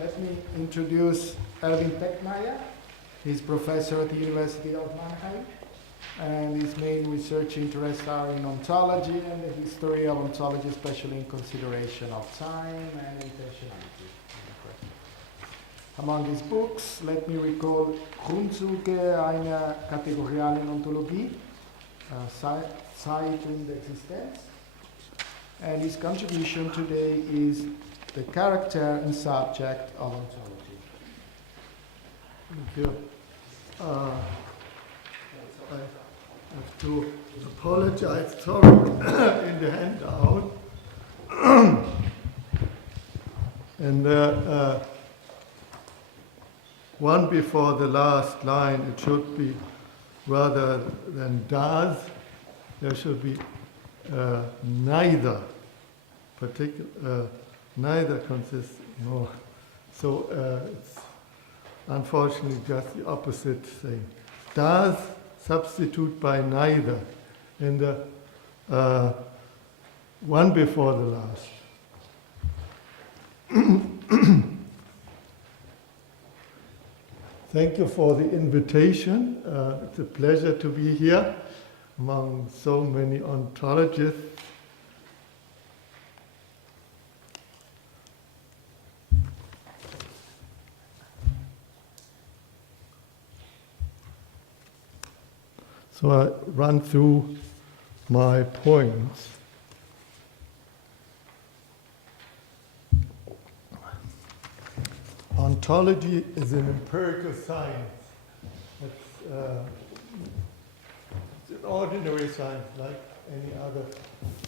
Let me introduce Erwin Tegtmeier. He's professor at the University of Mannheim, and his main research interests are in ontology and the history of ontology, especially in consideration of time and intentionality. Among his books, let me recall Grundzüge einer kategorialen Ontologie, Zeit und Existenz, and his contribution today is the character and subject of ontology. Thank you. I have to apologize, sorry, in the handout. And one before the last line, it should be rather than does, there should be neither, neither consists, no. So it's unfortunately just the opposite thing. Does substitute by neither in the one before the last. Thank you for the invitation. It's a pleasure to be here among so many ontologists. So I run through my points. Ontology is an empirical science. It's an ordinary science, like any other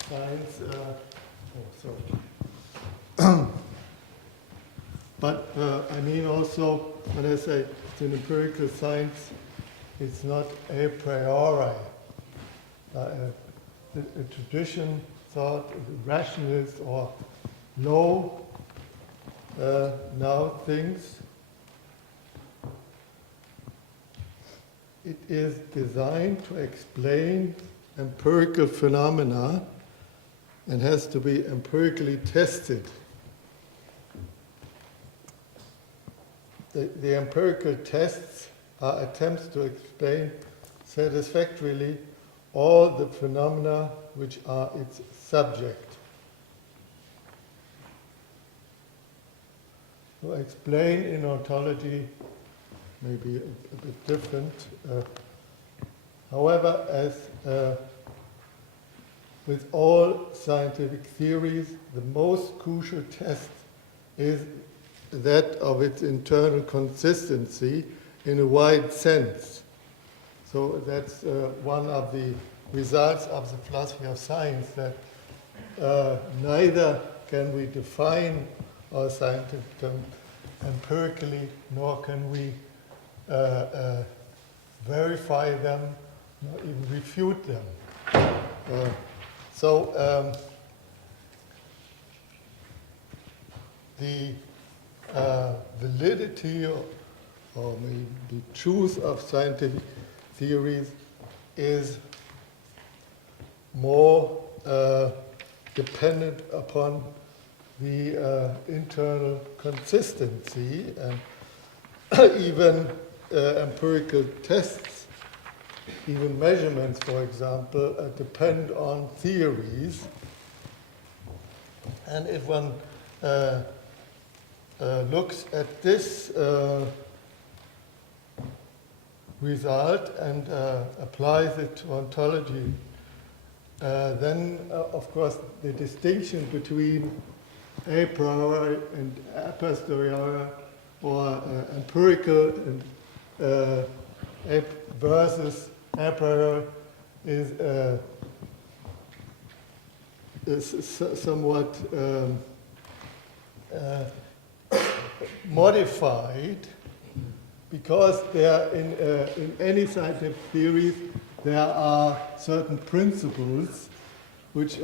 science. But I mean also, when I say it's an empirical science, it's not a priori. A tradition thought, rationalist or low now thinks it is designed to explain empirical phenomena and has to be empirically tested. The empirical tests are attempts to explain satisfactorily all the phenomena which are its subject. To explain in ontology may be a bit different. However, as with all scientific theories, the most crucial test is that of its internal consistency in a wide sense. So that's one of the results of the philosophy of science, that neither can we define our scientific terms empirically, nor can we verify them, nor even refute them. The validity or maybe the truth of scientific theories is more dependent upon the internal consistency, and even empirical tests, even measurements, for example, depend on theories. And if one looks at this result and applies it to ontology, then, of course, the distinction between a priori and a posteriori, or empirical and versus a priori, is somewhat modified, because there in any scientific theories there are certain principles which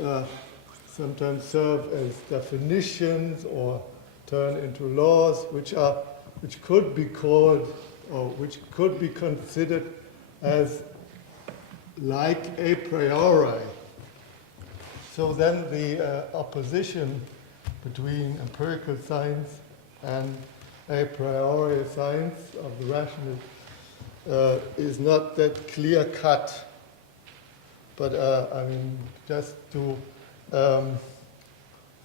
sometimes serve as definitions or turn into laws, which could be called, or which could be considered as like a priori. So then the opposition between empirical science And a priori science of the rational is not that clear cut. But I mean, just to, of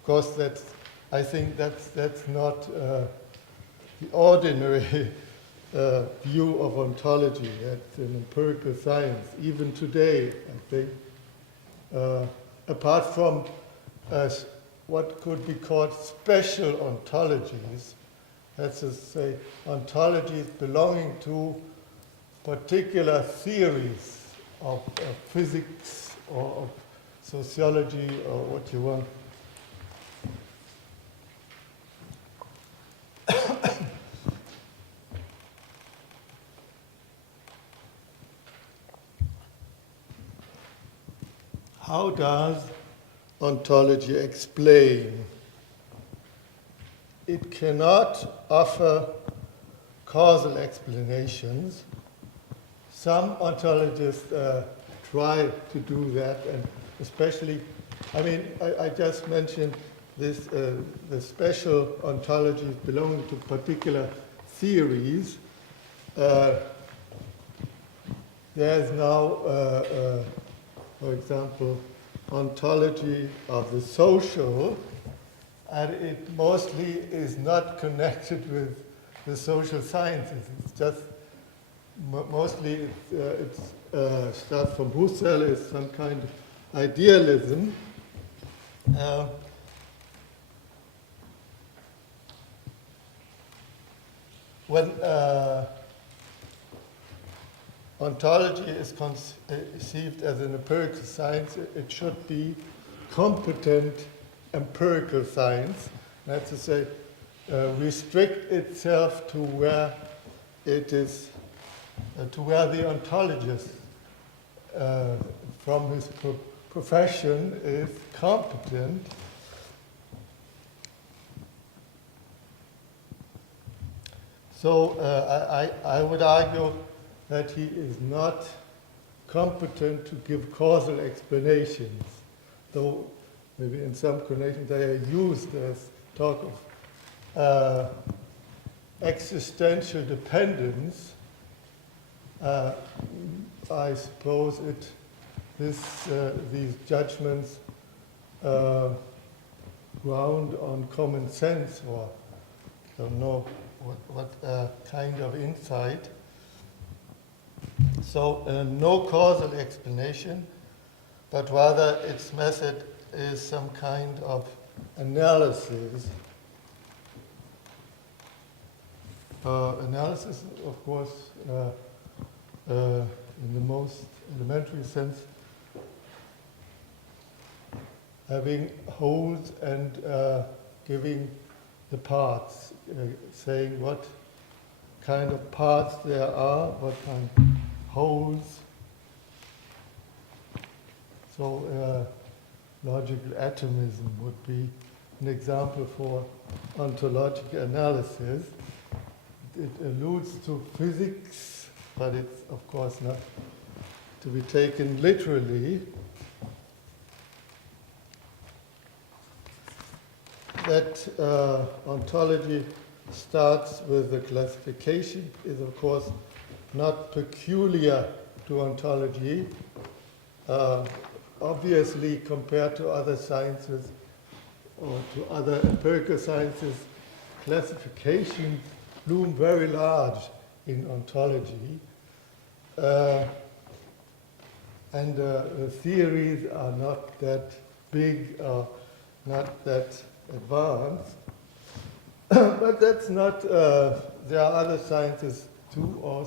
course, I think that's not the ordinary view of ontology. That's an empirical science, even today, I think. Apart from what could be called special ontologies, that's to say, ontologies belonging to particular theories of physics or of sociology or what you want. How does ontology explain? It cannot offer causal explanations. Some ontologists try to do that, and especially, I mean, I just mentioned this, the special ontologies belonging to particular theories. There's now, for example, ontology of the social, and it mostly is not connected with the social sciences. It's just mostly it's starts from Husserl, is some kind of idealism. When ontology is conceived as an empirical science, it should be competent empirical science. That's to say, restrict itself to where it is, to where the ontologist from his profession is competent. So I would argue that he is not competent to give causal explanations, though maybe in some connections they are used as talk of existential dependence. I suppose these judgments ground on common sense, or don't know what kind of insight. So no causal explanation, but rather its method is some kind of analysis. Analysis, of course, in the most elementary sense, having wholes and giving the parts, saying what kind of parts there are, what kind of wholes. So logical atomism would be an example for ontological analysis. It alludes to physics, but it's of course not to be taken literally. That ontology starts with the classification is of course not peculiar to ontology. Obviously, compared to other sciences or to other empirical sciences, classifications loom very large in ontology. And the theories are not that big, not that advanced. But that's not, there are other sciences too, or,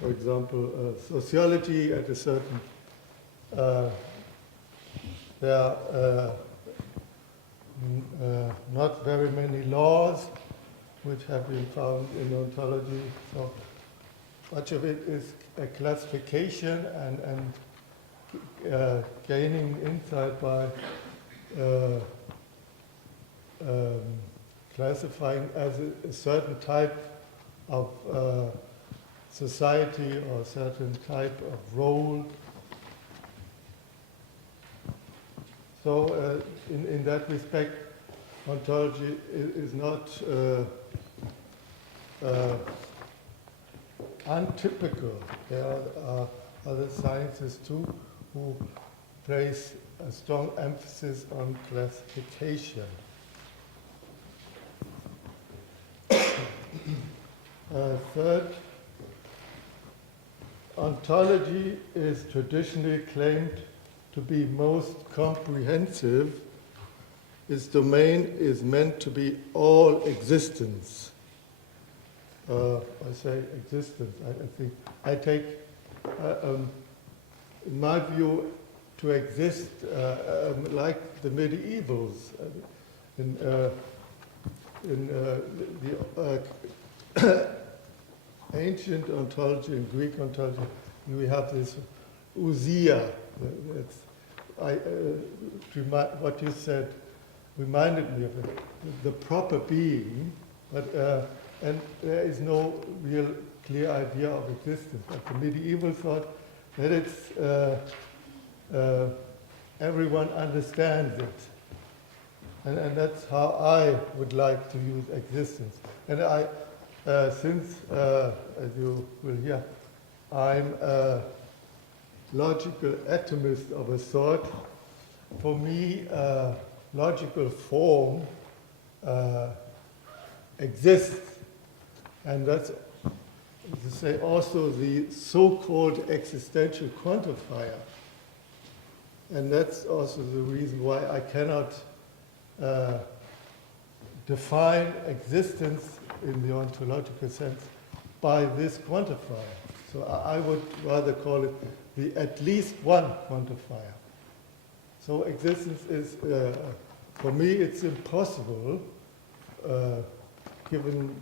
for example, sociology at a certain, there are not very many laws which have been found in ontology. So much of it is a classification and gaining insight by classifying as a certain type of society or a certain type of role. So in that respect, ontology is not untypical. There are other sciences too who place a strong emphasis on classification. Third, ontology is traditionally claimed to be most comprehensive. Its domain is meant to be all existence. I say existence. I take, in my view, to exist like the medievals. In the ancient ontology and Greek ontology, we have this ousia. What you said reminded me of it, the proper being, but and there is no real clear idea of existence. But the medieval thought that it's everyone understands it, and that's how I would like to use existence. And I, since as you will hear, I'm a logical atomist of a sort. For me, logical form exists, and that's to say also the so-called existential quantifier. And that's also the reason why I cannot define existence in the ontological sense by this quantifier. So I would rather call it the at least one quantifier. So existence is, for me, it's impossible, given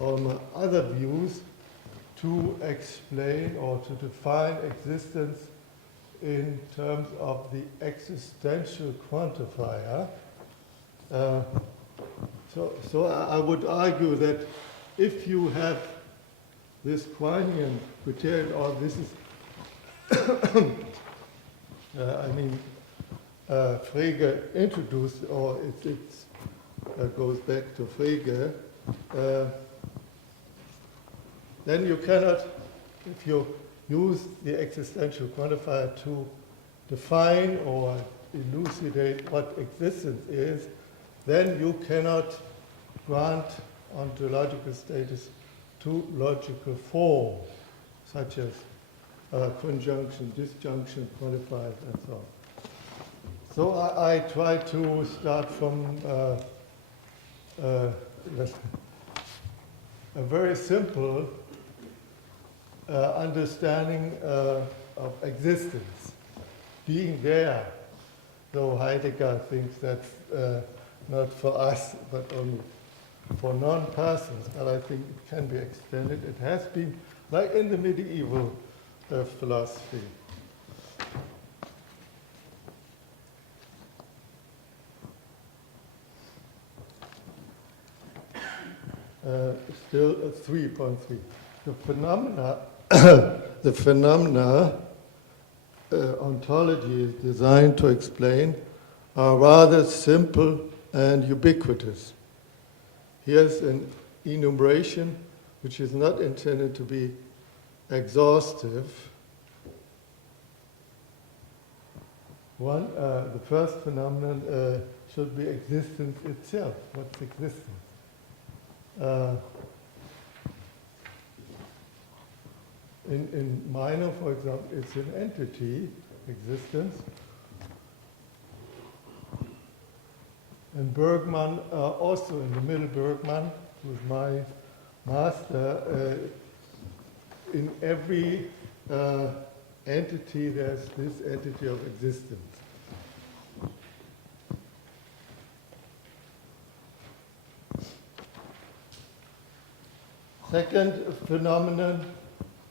all my other views, to explain or to define existence in terms of the existential quantifier. So I would argue that if you have this Quinian criterion, or this is, Frege introduced, or it goes back to Frege, then you cannot, if you use the existential quantifier to define or elucidate what existence is, then you cannot grant ontological status to logical forms, such as conjunction, disjunction, qualifiers, and so on. So I try to start from a very simple understanding of existence, being there, though Heidegger thinks that's not for us, but only for non-persons, but I think it can be extended. It has been, like in the medieval philosophy. Still 3.3. The phenomena ontology is designed to explain are rather simple and ubiquitous. Here's an enumeration which is not intended to be exhaustive. One, the first phenomenon should be existence itself. What's existence? In minor, for example, it's an entity, existence. And Bergman, also in the middle, Bergman, who was my master, in every entity there's this entity of existence. Second phenomenon,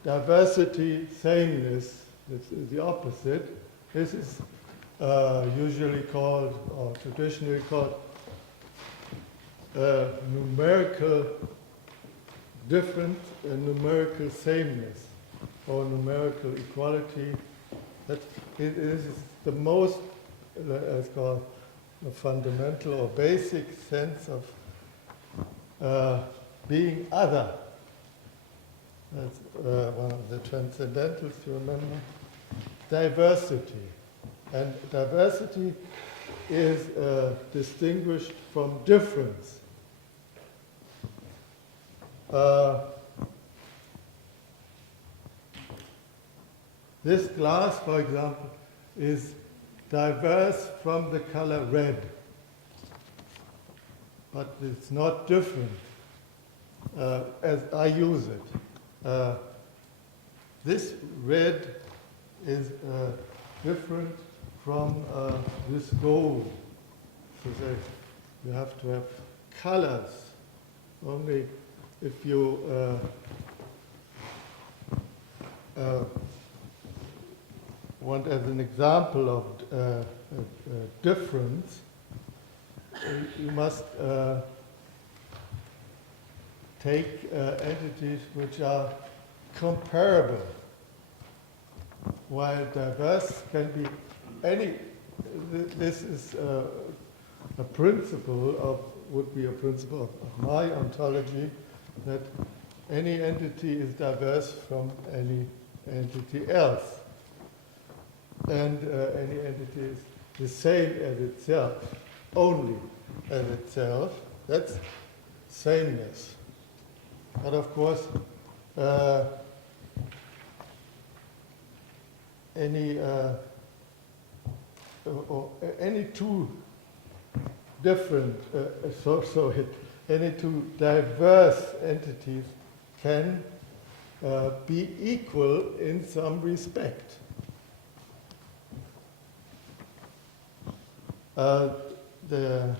diversity, sameness, it's the opposite. This is usually called, or traditionally called, numerical difference and numerical sameness, or numerical equality. That it is the most, it's called a fundamental or basic sense of being other. That's one of the transcendentals, you remember? Diversity. And diversity is distinguished from difference. This glass, for example, is diverse from the color red, but it's not different as I use it. This red is different from this gold. So you have to have colors. Only if you want as an example of difference, you must take entities which are comparable, while diverse can be any. This is a principle of, would be a principle of my ontology, that any entity is diverse from any entity else. And any entity is the same as itself, only as itself. That's sameness. But of course, any two different, any two diverse entities can be equal in some respect. The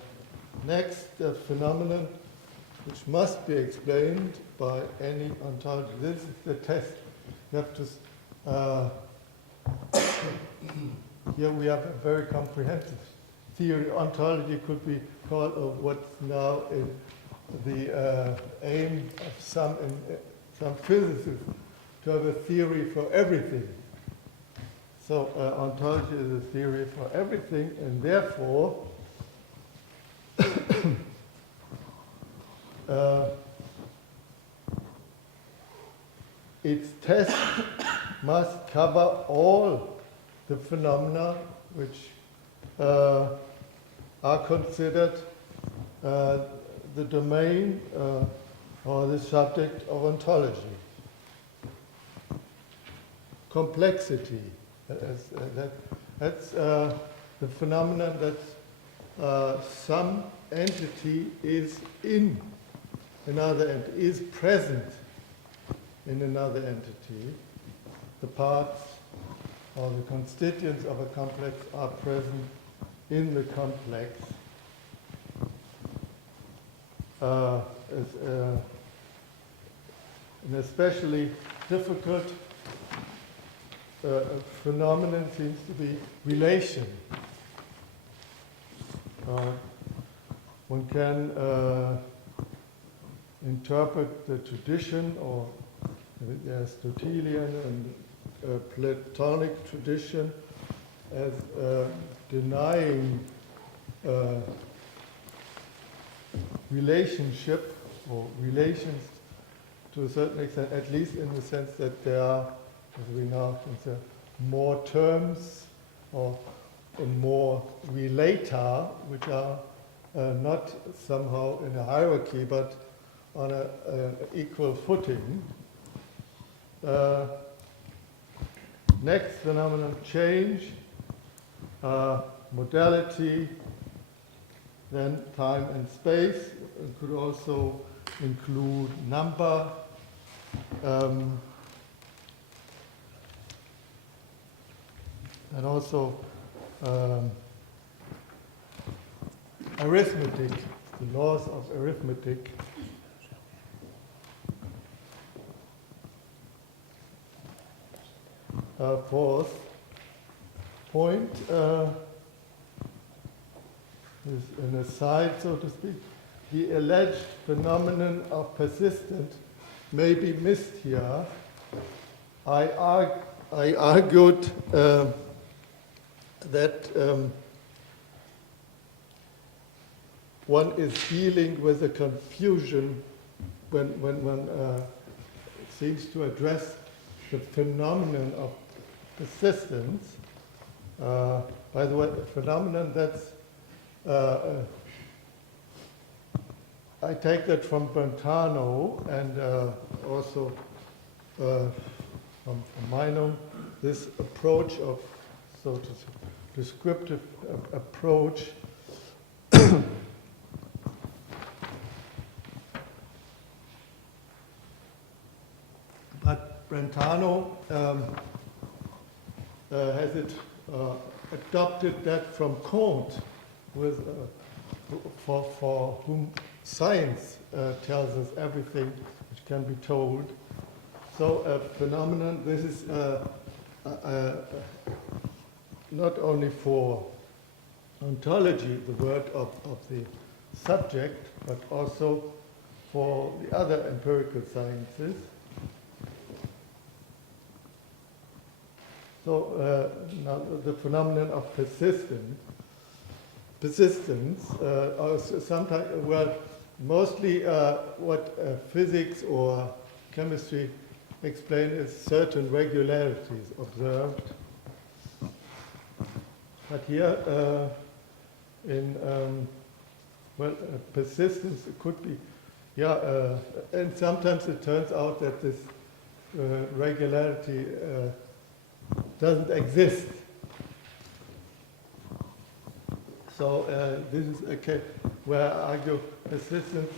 next phenomenon, which must be explained by any ontology, this is the test. You have to. Here we have a very comprehensive theory. Ontology could be called what's now in the aim of some physicists to have a theory for everything. So ontology is a theory for everything, and therefore its test must cover all the phenomena which are considered the domain or the subject of ontology. Complexity. That's the phenomenon that some entity is in another entity, is present in another entity. The parts or the constituents of a complex are present in the complex. An especially difficult phenomenon seems to be relation. One can interpret the tradition or the Aristotelian and Platonic tradition as denying relationship or relations to a certain extent, at least in the sense that there are, as we now consider, more terms or more relata, which are not somehow in a hierarchy, but on an equal footing. Next phenomenon, change, modality, then time and space. It could also include number, and also arithmetic, the laws of arithmetic. Fourth point is an aside, so to speak. The alleged phenomenon of persistence may be missed here. I argued that one is dealing with a confusion when one seems to address the phenomenon of persistence. By the way, a phenomenon that's, I take that from Brentano and also from Meinung, this approach of, so to say, descriptive approach. But Brentano has it adopted that from Kant, with for whom science tells us everything which can be told. So a phenomenon, this is not only for ontology, the word of the subject, but also for the other empirical sciences. So now the phenomenon of persistence, sometimes, well, mostly what physics or chemistry explain is certain regularities observed. But here, persistence, it could be, and sometimes it turns out that this regularity doesn't exist. So this is a case where I argue persistence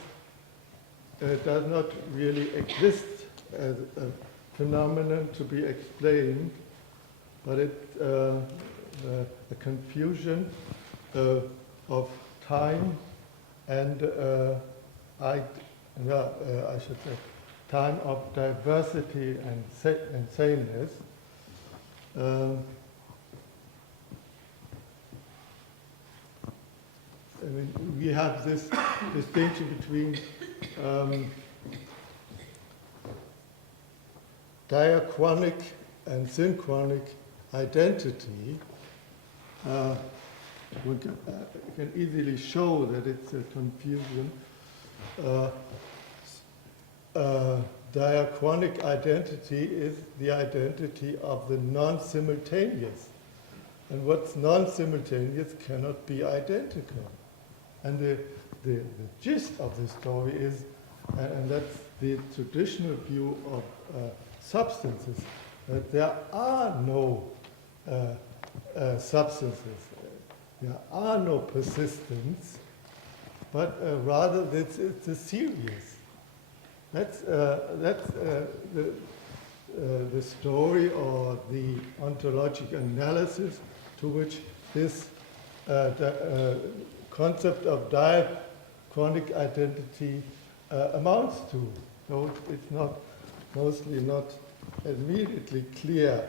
does not really exist as a phenomenon to be explained, but it's a confusion of time and I should say time of diversity and sameness. I mean, we have this distinction between diachronic and synchronic identity. We can easily show that it's a confusion. Diachronic identity is the identity of the non-simultaneous. And what's non-simultaneous cannot be identical. And the gist of the story is, and that's the traditional view of substances, that there are no substances, there are no persistence, but rather it's a series. That's the story or the ontological analysis to which this concept of diachronic identity amounts to. So it's mostly not immediately clear.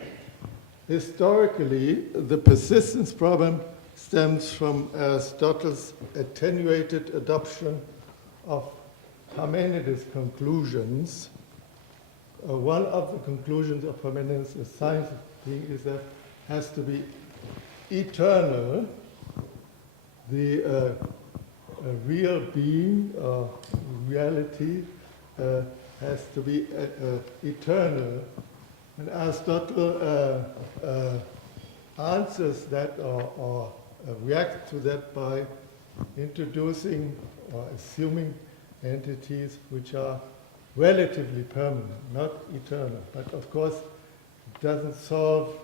Historically, the persistence problem stems from Aristotle's attenuated adoption of Parmenides' conclusions. One of the conclusions of Parmenides, the science of being, is that it has to be eternal. The real being, reality, has to be eternal. And Aristotle answers that or reacts to that by introducing or assuming entities which are relatively permanent, not eternal. But of course, it doesn't solve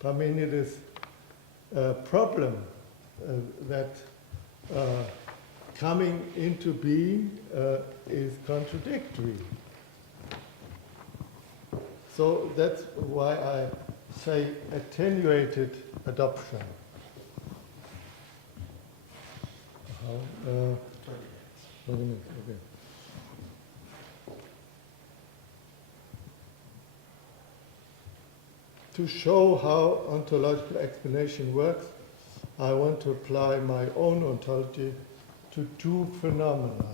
Parmenides' problem that coming into being is contradictory. So that's why I say attenuated adoption. Wait a minute, okay. To show how ontological explanation works, I want to apply my own ontology to two phenomena.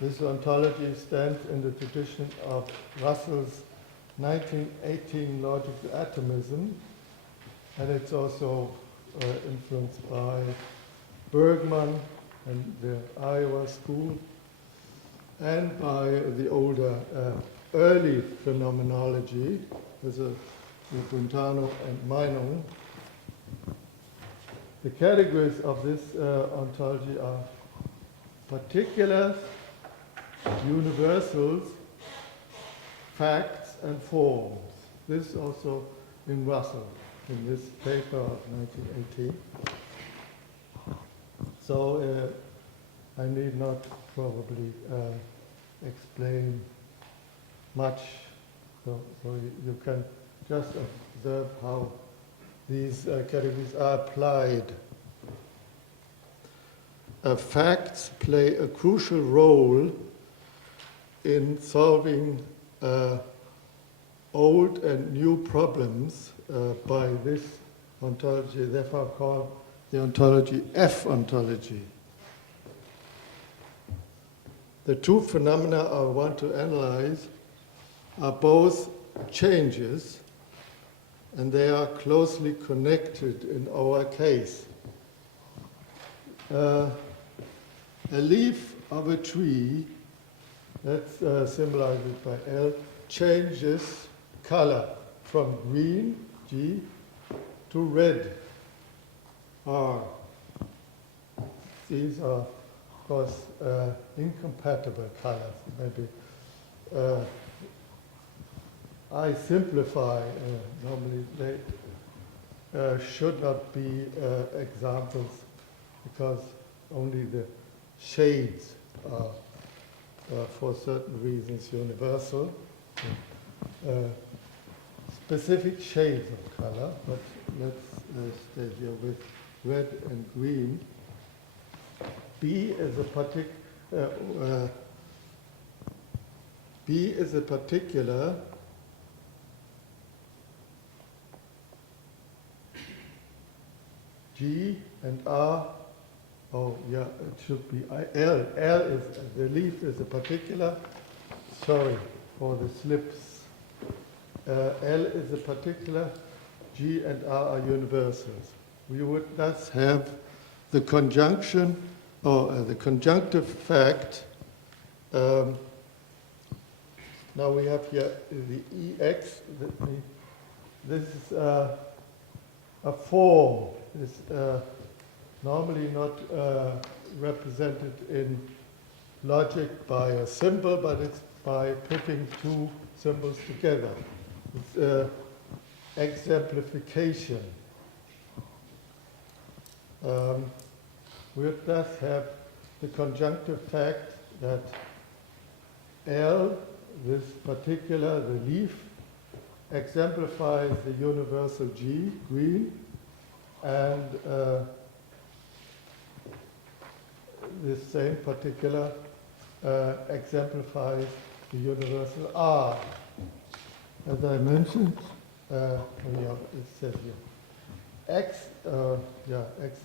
This ontology stands in the tradition of Russell's 1918 logical atomism, and it's also influenced by Bergman and the Iowa school, and by the older early phenomenology with Quintano and Meinong. The categories of this ontology are particulars, universals, facts, and forms. This also in Russell, in this paper of 1918. So I need not probably explain much, so you can just observe how these categories are applied. Facts play a crucial role in solving old and new problems by this ontology, therefore called the ontology F ontology. The two phenomena I want to analyze are both changes, and they are closely connected in our case. A leaf of a tree, that's symbolized by L, changes color from green, G, to red, R. These are, of course, incompatible colors. Maybe I simplify. Normally they should not be examples because only the shades are, for certain reasons, universal. Specific shades of color, but let's stay here with red and green. B is a particular G and R. Oh yeah, it should be L. L is the leaf is a particular. Sorry for the slips. L is a particular. G and R are universals. We would thus have the conjunction or the conjunctive fact. Now we have here the EX. This is a form. It's normally not represented in logic by a symbol, but it's by putting two symbols together. It's exemplification. We would thus have the conjunctive fact that L, this particular, the leaf, exemplifies the universal G, green, and this same particular exemplifies the universal R. As I mentioned, it says here, X, X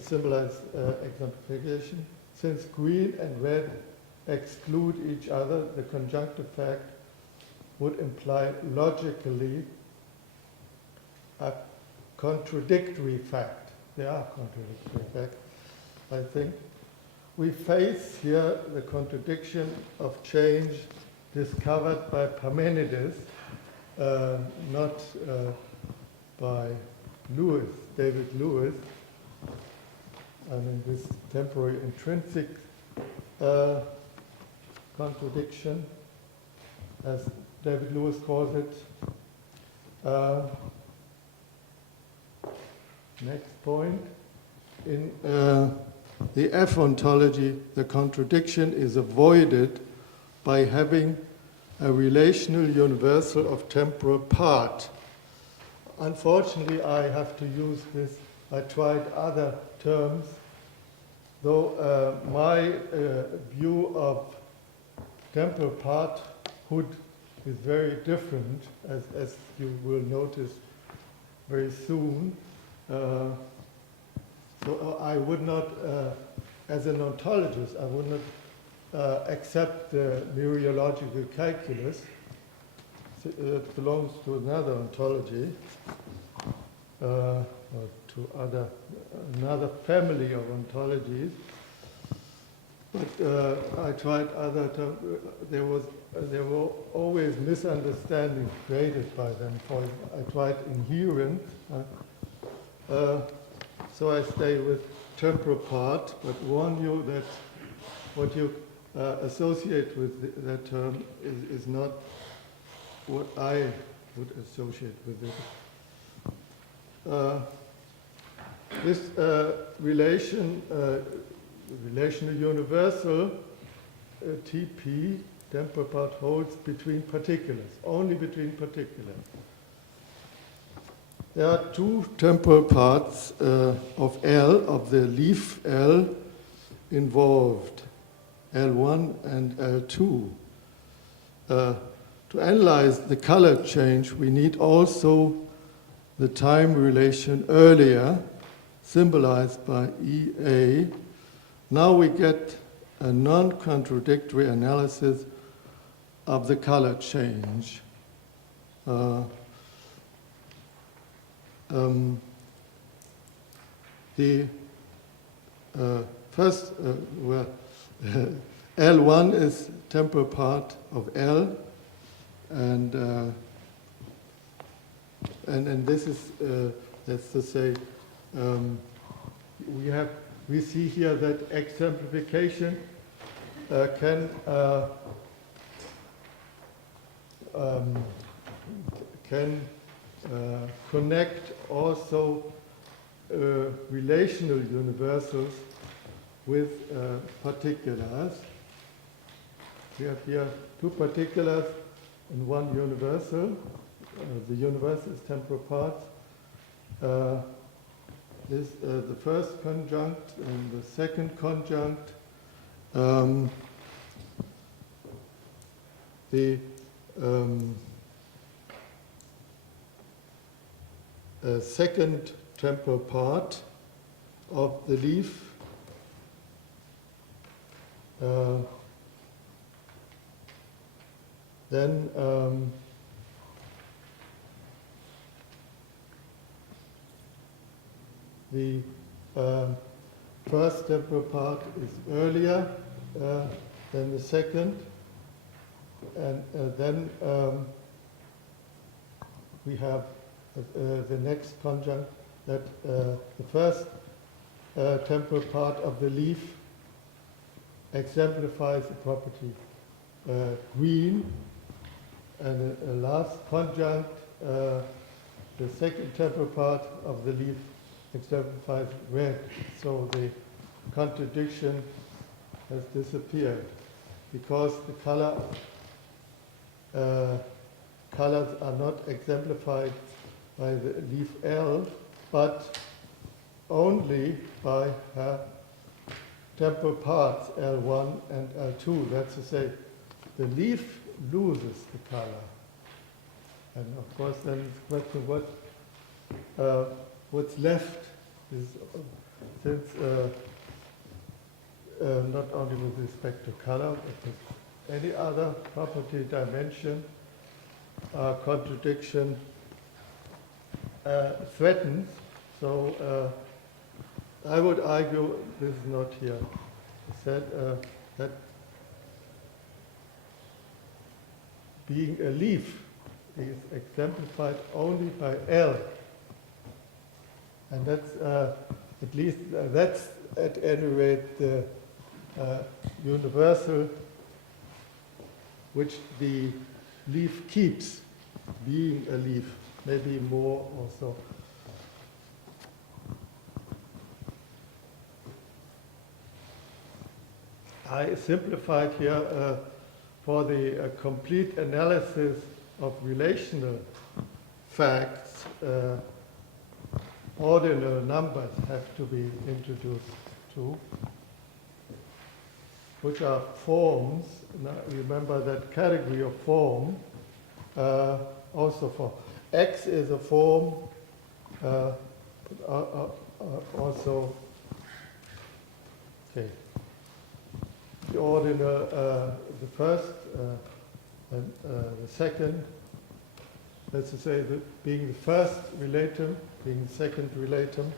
symbolizes exemplification. Since green and red exclude each other, the conjunctive fact would imply logically a contradictory fact. They are contradictory facts, I think. We face here the contradiction of change discovered by Parmenides, not by Lewis, David Lewis. I mean, this temporary intrinsic contradiction, as David Lewis calls it. Next point. In the F ontology, the contradiction is avoided by having a relational universal of temporal part. Unfortunately, I have to use this. I tried other terms, though my view of temporal parthood is very different, as you will notice very soon. So I would not, as an ontologist, I would not accept the mereological calculus. It belongs to another ontology. or to another family of ontologies. But I tried other terms. There were always misunderstandings created by them. I tried inherent. So I stay with temporal part, but warn you that what you associate with that term is not what I would associate with it. This relational universal, TP, temporal part, holds between particulars, only between particulars. There are two temporal parts of L, of the leaf L, involved, L1 and L2. To analyze the color change, we need also the time relation earlier, symbolized by EA. Now we get a non-contradictory analysis of the color change. The first, L1 is temporal part of L, and this is, that's to say, we see here that exemplification can connect also relational universals with particulars. We have here two particulars and one universal. The universal is temporal parts. The first conjunct and the second conjunct. The second temporal part of the leaf then the first temporal part is earlier than the second, and then we have the next conjunct that the first temporal part of the leaf exemplifies the property green, and the last conjunct, the second temporal part of the leaf exemplifies red. So the contradiction has disappeared because the colors are not exemplified by the leaf L, but only by temporal parts L1 and L2. That's to say, the leaf loses the color. And of course, then it's a question what's left is, since not only with respect to color, but with any other property dimension, contradiction threatens. So I would argue this is not here. I said that being a leaf is exemplified only by L. And that's, at least, that's at any rate the universal which the leaf keeps being a leaf, maybe more also. I simplified here for the complete analysis of relational facts. Ordinal numbers have to be introduced too, which are forms. Now, remember that category of form. Also for X is a form. Also, okay. The ordinal, the first and the second That's to say, being the first relatum, being the second relatum.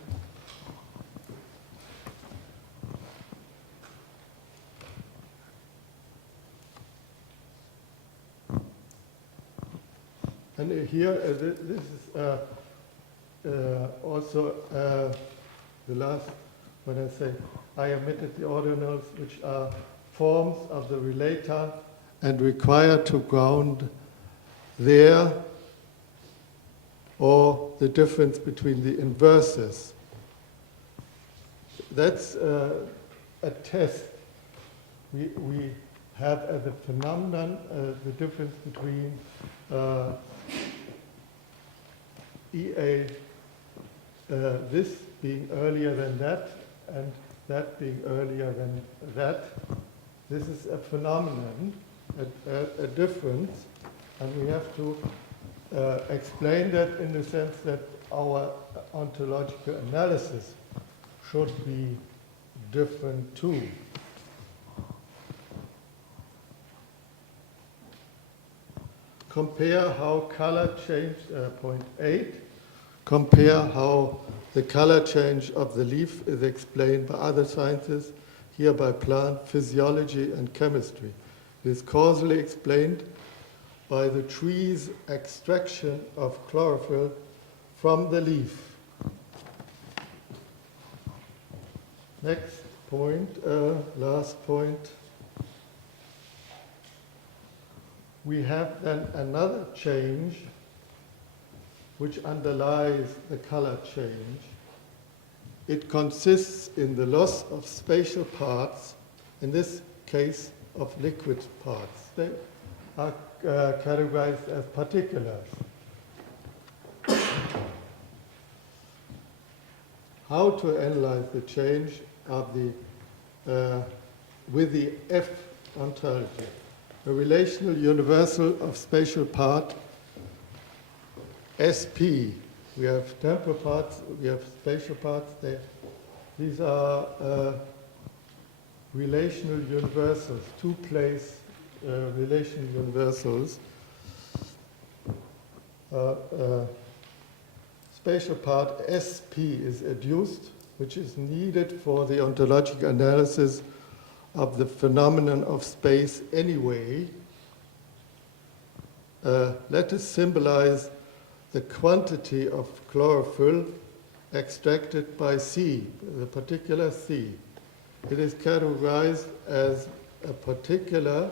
And here, this is also the last, when I say I omitted the ordinals, which are forms of the relator and required to ground there, or the difference between the inverses. That's a test. We have as a phenomenon the difference between EA, this being earlier than that, and that being earlier than that. This is a phenomenon, a difference, and we have to explain that in the sense that our ontological analysis should be different too. Compare how color change, point 8, compare how the color change of the leaf is explained by other sciences, here by plant physiology and chemistry. It is causally explained by the tree's extraction of chlorophyll from the leaf. Next point, last point. We have then another change which underlies the color change. It consists in the loss of spatial parts, in this case of liquid parts. They are categorized as particulars. How to analyze the change of the with the F ontology? A relational universal of spatial part, SP. We have temporal parts, we have spatial parts there. These are relational universals, two-place relational universals. Spatial part SP is adduced, which is needed for the ontological analysis of the phenomenon of space anyway. Let us symbolize the quantity of chlorophyll extracted by C, the particular C. It is categorized as a particular,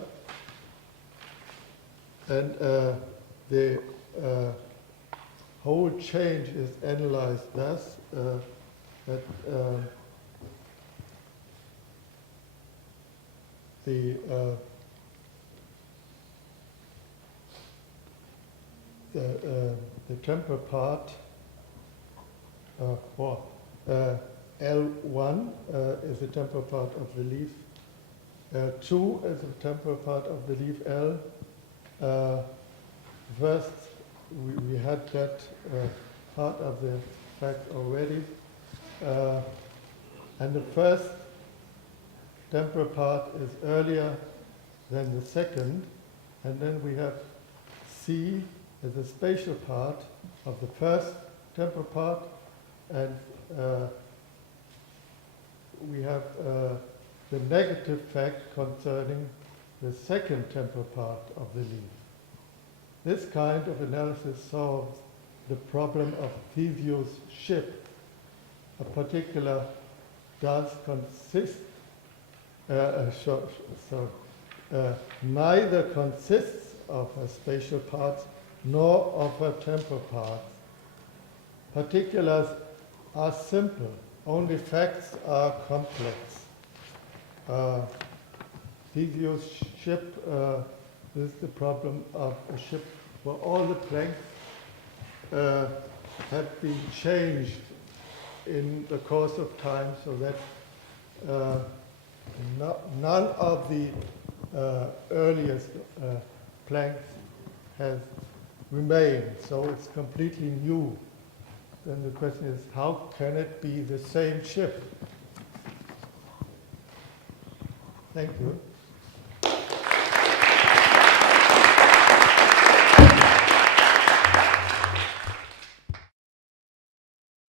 and the whole change is analyzed thus, that the temporal part, L1 is the temporal part of the leaf, 2 is the temporal part of the leaf L. First, we had that part of the fact already, and the first temporal part is earlier than the second, and then we have C as the spatial part of the first temporal part, and we have the negative fact concerning the second temporal part of the leaf. This kind of analysis solves the problem of Theseus' ship. A particular does consist, neither consists of her spatial parts nor of her temporal parts. Particulars are simple, only facts are complex. Theseus' ship is the problem of a ship where all the planks have been changed in the course of time, so that none of the earliest planks has remained. So it's completely new. Then the question is, how can it be the same ship? Thank you.